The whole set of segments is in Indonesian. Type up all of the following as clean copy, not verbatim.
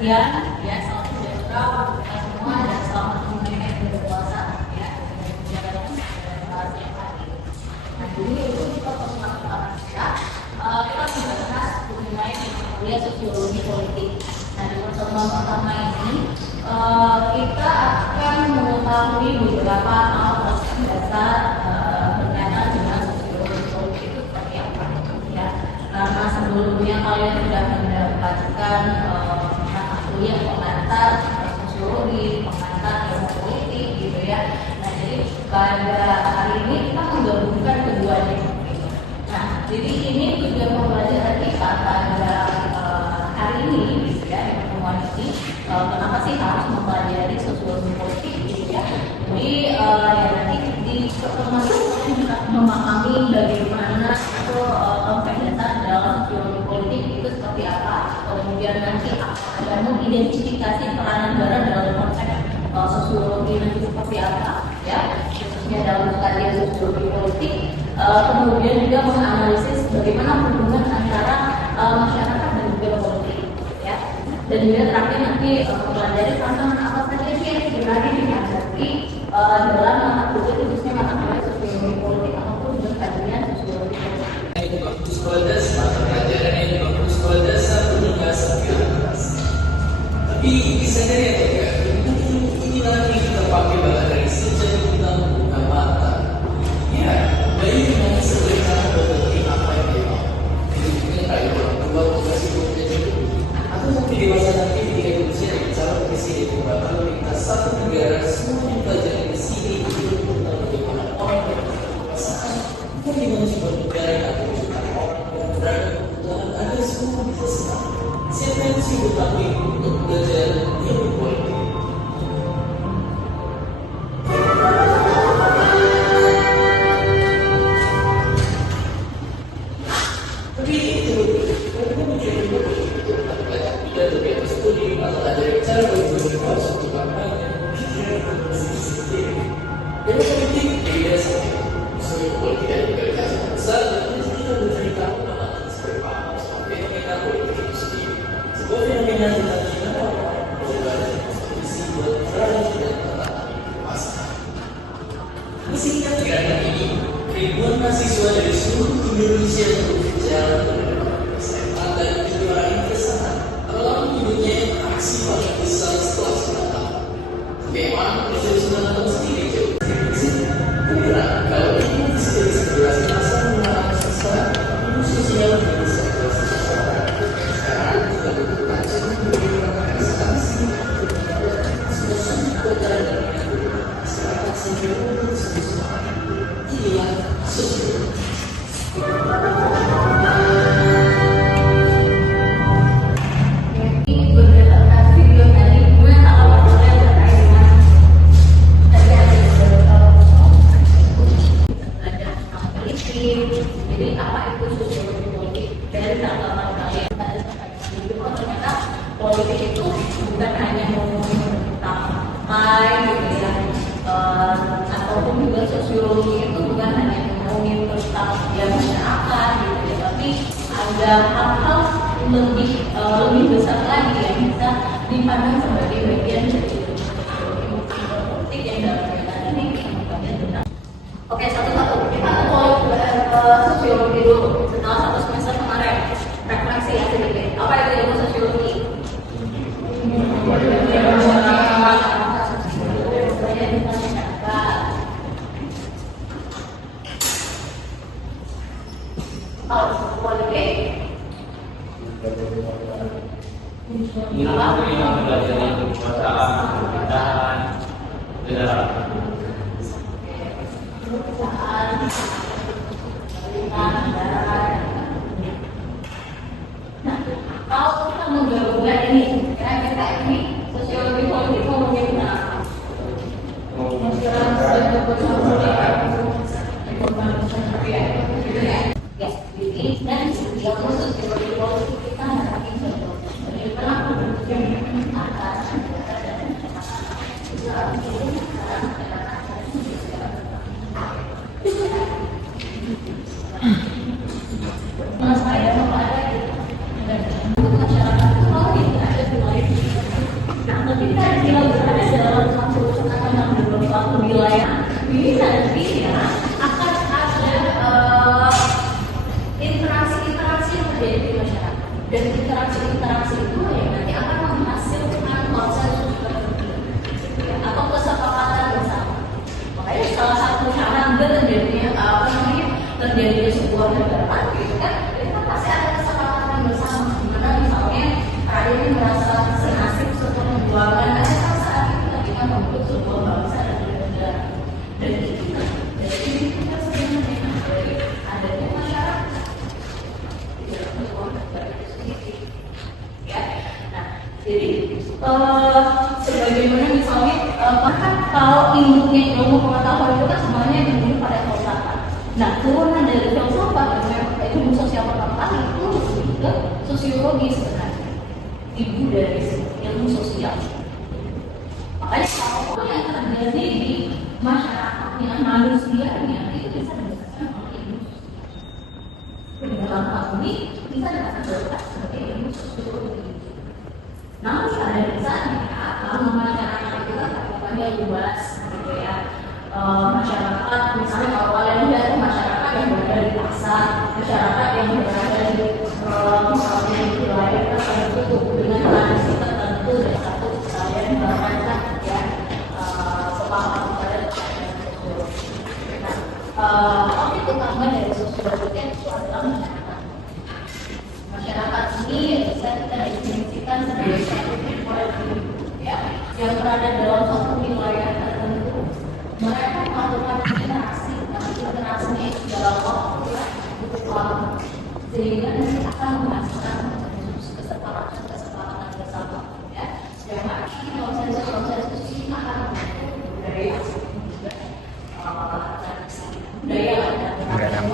siang, ya salam sejahtera untuk kita semua dan selamat menunaikan ibadah puasa, ya. Jalan siang hari. Nah, jadi itu kita pertama kita membahas mengenai kuliah sosiologi politik. Nah, di pertemuan pertama ini kita akan mengetahui beberapa alasan dasar berkaitan dengan sosiologi politik itu seperti apa, ya. Karena sebelumnya kalian sudah mendapatkan kuliah pengantar sosiologi, pengantar ilmu politik, gitu ya. Nah, jadi pada hari ini kita menggabungkan keduanya. Nah, jadi ini juga pembelajaran kita pada hari ini, gitu ya, di pertemuan ini. Kenapa sih harus mempelajari sosiologi politik, gitu ya? Jadi ya nanti di pertemuan ini kita memahami bagaimana itu konsep dasar dalam sosiologi politik itu seperti apa. Kemudian nanti akan mengidentifikasi peranan negara dalam konsep sosiologi nanti seperti apa, ya, khususnya dalam kajian sosiologi politik. Kemudian juga menganalisis bagaimana hubungan antara masyarakat dan juga politik, ya. Dan juga terakhir nanti mempelajari tantangan apa saja sih yang sebenarnya dihadapi dalam mata kuliah khususnya mata kuliah sosiologi politik ataupun juga kajian sosiologi politik. Untuk sekolah dasar, mata pelajaran yang dibangun sekolah dasar hingga sampai atas. Tapi bisa jadi atau tidak? Ini nanti kita pakai bahasa dari sejak kita membuka mata. Ya, bayi memang sebagai cara mengerti apa yang dia mau. Jadi mungkin kayak orang tua kasih bukti dulu. Atau mungkin dewasa nanti ketika Indonesia bicara presiden kalau kita satu negara semua dipelajari di sini itu tentang bagaimana orang berkekuasaan. Mungkin dengan sebuah negara atau orang yang berada dalam ada semua bisa senang. Siapa yang sibuk lagi untuk belajar ilmu politik? Tapi itu kita menjadi belajar tidak lebih studi atau ada cara bagaimana satu kampanye pikiran sendiri. Ilmu politik tidak sama. Misalnya politik dan negara besar dan kita menceritakan pengalaman seperti apa sampai kita politik itu sendiri. Sebuah fenomena internasional perubahan kondisi buat perang dan tatanan masa. Meski gerakan ini, ribuan mahasiswa dari seluruh Indonesia berjalan ke SMA dan kejuaraan ke sana. Kalau menyebutnya aksi paling besar setelah 9 tahun. Memang proses 9 tahun sendiri jauh. Kalau ini bisa dijelaskan masa mengalami sesat, sosial menjadi sebuah sesuatu. Sekarang kita butuhkan beberapa instansi kota dan masyarakat sendiri semua. Inilah sosiologi. Berdasarkan video tadi, gimana kalau kalian terkait dengan tadi ada belajar tentang politik. Jadi apa itu sosiologi politik dari catatan kalian? Ternyata politik itu bukan hanya ngomongin tentang partai, gitu ya, ataupun juga sosiologi itu bukan hanya ngomongin tentang ya masyarakat, gitu ya, tapi ada hal-hal lebih besar lagi yang bisa dipandang sebagai bagian dari politik yang dalam kaitan ini kita membahas tentang. Oke, satu-satu kita mau sosiologi dulu. Setelah 1 semester kemarin refleksi ya sedikit. Apa itu ilmu sosiologi? Ilmu yang mempelajari kekuasaan, pemerintahan, negara. Nah, kalau kita menggabungkan ini, kira-kira ini sosiologi politik ngomongin tentang apa? Ya, jadi dan ilmu sosiologi politik kita merasakan contoh bagaimana hubungan antara negara dan masyarakat. Mas saya mau ada masyarakat itu kalau tidak ada dan interaksi itu ya nanti akan menghasilkan konsensus tertentu atau kesepakatan bersama. Makanya salah satu cara terjadinya sebuah negara gitu kan, itu kan pasti ada kesepakatan bersama. Dimana misalnya rakyat ini merasa senasib untuk memperjuangkan ada saat itu ketika membentuk sebuah bangsa dan negara. Dan itu kan dari kita sebenarnya dari adanya masyarakat di dalam sebuah negara itu sendiri. Ya, nah jadi sebagaimana misalnya bahkan kalau induknya ilmu pengetahuan itu kan sebenarnya induknya pada filsafat. Nah, turunan dari filsafat ilmu sosial pertama kali itu lebih ke sosiologi sebenarnya, ibu dari ilmu sosial. Makanya kalau yang terjadi di masyarakatnya, manusianya itu bisa dikatakan oleh ilmu sosial. Dalam hal ini bisa dikatakan sebagai ilmu sosiologi. Namun pada dasarnya kalau masyarakat itu kan cakupannya luas gitu ya. Masyarakat misalnya kalau kalian lihat masyarakat yang berada di pasar, masyarakat yang berada di misalnya di wilayah tertentu dengan tradisi tertentu dan satu kalian merasakan ya sepaham pada sosiologi. Nah, objek utama dari sosiologi itu adalah masyarakat. Masyarakat ini bisa kita definisikan sebagai suatu kolektif ya, yang berada dalam suatu wilayah tertentu. Mereka melakukan interaksi, tapi interaksinya itu dalam waktu yang cukup lama, sehingga nanti akan menghasilkan kesepakatan bersama ya. Dan akhirnya konsensus ini akan membentuk budaya tradisi budaya yang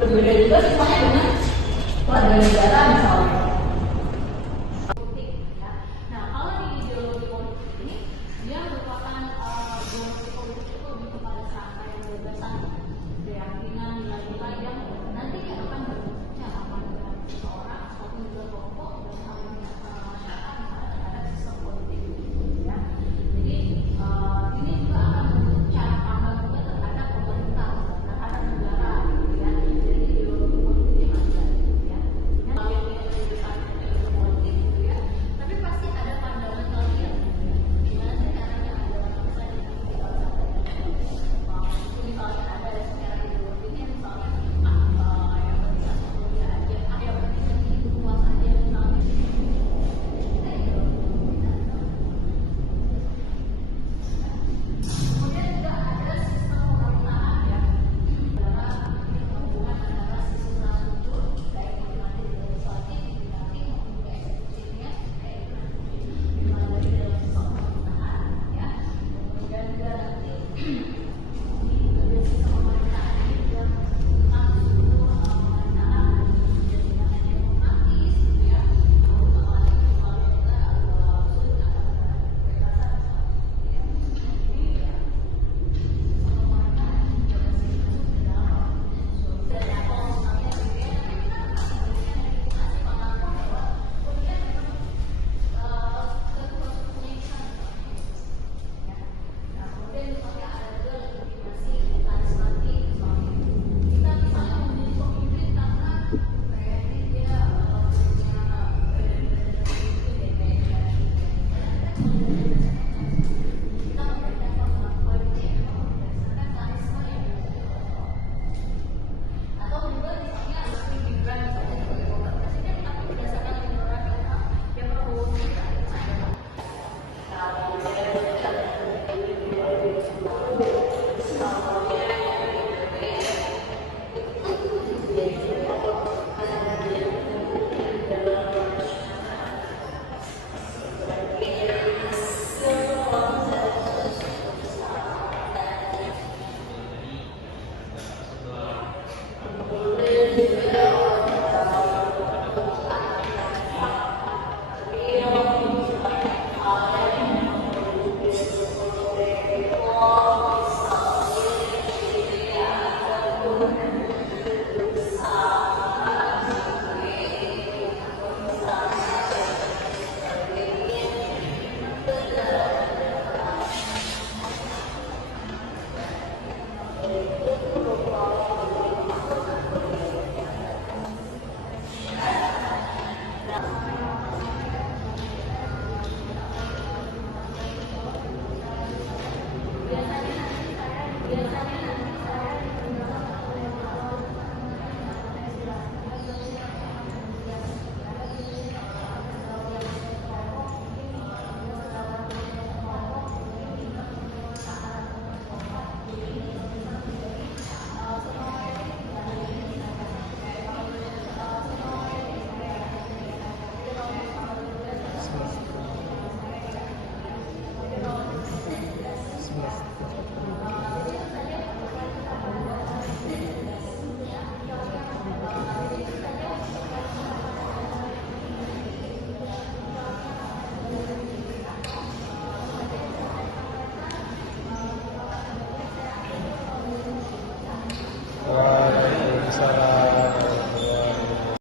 berbeda juga misalnya dengan warga negara misalnya